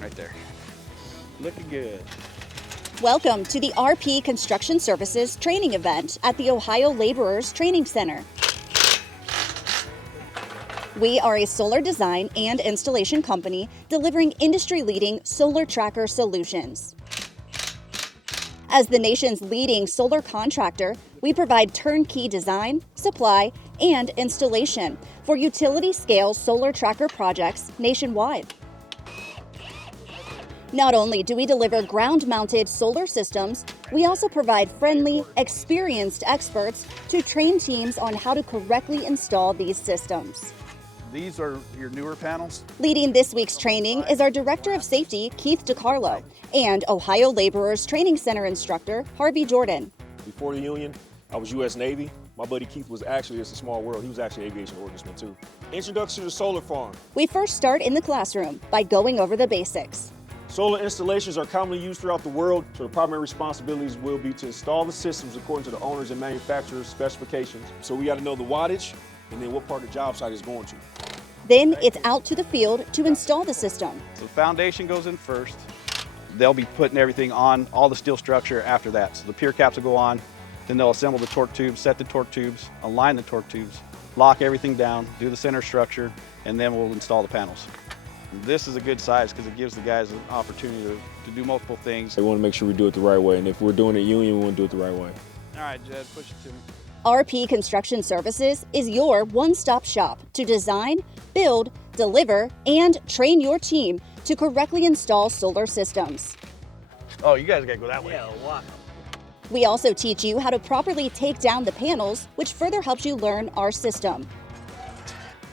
Right there. Looking good. Welcome to the RP Construction Services training event at the Ohio Laborers Training Center. We are a solar design and installation company delivering industry-leading solar tracker solutions. As the nation's leading solar contractor, we provide turnkey design, supply, and installation for utility-scale solar tracker projects nationwide. Not only do we deliver ground-mounted solar systems, we also provide friendly, experienced experts to train teams on how to correctly install these systems. These are your newer panels. Leading this week's training is our Director of Safety, Keith DeCarlo, and Ohio Laborers Training Center instructor, Harvey Jordan. Before the union, I was U.S. Navy. My buddy Keith was actually, it's a small world, he was actually aviation ordnanceman too. Introduction to solar farm. We first start in the classroom by going over the basics. Solar installations are commonly used throughout the world, so the primary responsibilities will be to install the systems according to the owners and manufacturers' specifications. So we got to know the wattage and then what part of the job site is going to. Then it's out to the field to install the system. So the foundation goes in first. They'll be putting everything on, all the steel structure after that. So the pier caps will go on, then they'll assemble the torque tubes, set the torque tubes, align the torque tubes, lock everything down, do the center structure, and then we'll install the panels. This is a good size because it gives the guys an opportunity to do multiple things. We want to make sure we do it the right way, and if we're doing it union, we want to do it the right way. All right, Jed, push it to me. RP Construction Services is your one-stop shop to design, build, deliver, and train your team to correctly install solar systems. Oh, you guys gotta go that way. Yeah, walk. We also teach you how to properly take down the panels, which further helps you learn our system.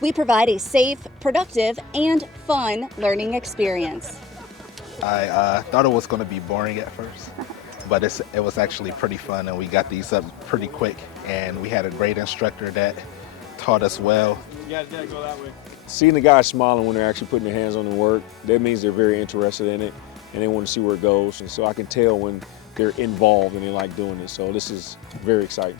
We provide a safe, productive, and fun learning experience. I thought it was going to be boring at first, but it was actually pretty fun, and we got these up pretty quick, and we had a great instructor that taught us well. You guys gotta go that way. Seeing the guys smiling when they're actually putting their hands on the work, that means they're very interested in it and they want to see where it goes. And so I can tell when they're involved and they like doing it. So this is very exciting.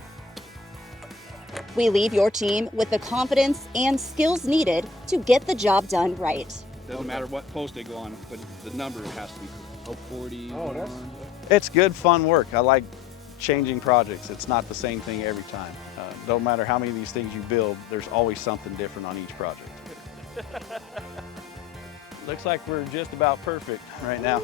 We leave your team with the confidence and skills needed to get the job done right. Doesn't matter what post they go on, but the number has to be 40. Oh, It's good, fun work. I like changing projects. It's not the same thing every time. Don't matter how many of these things you build, there's always something different on each project. Looks like we're just about perfect right now.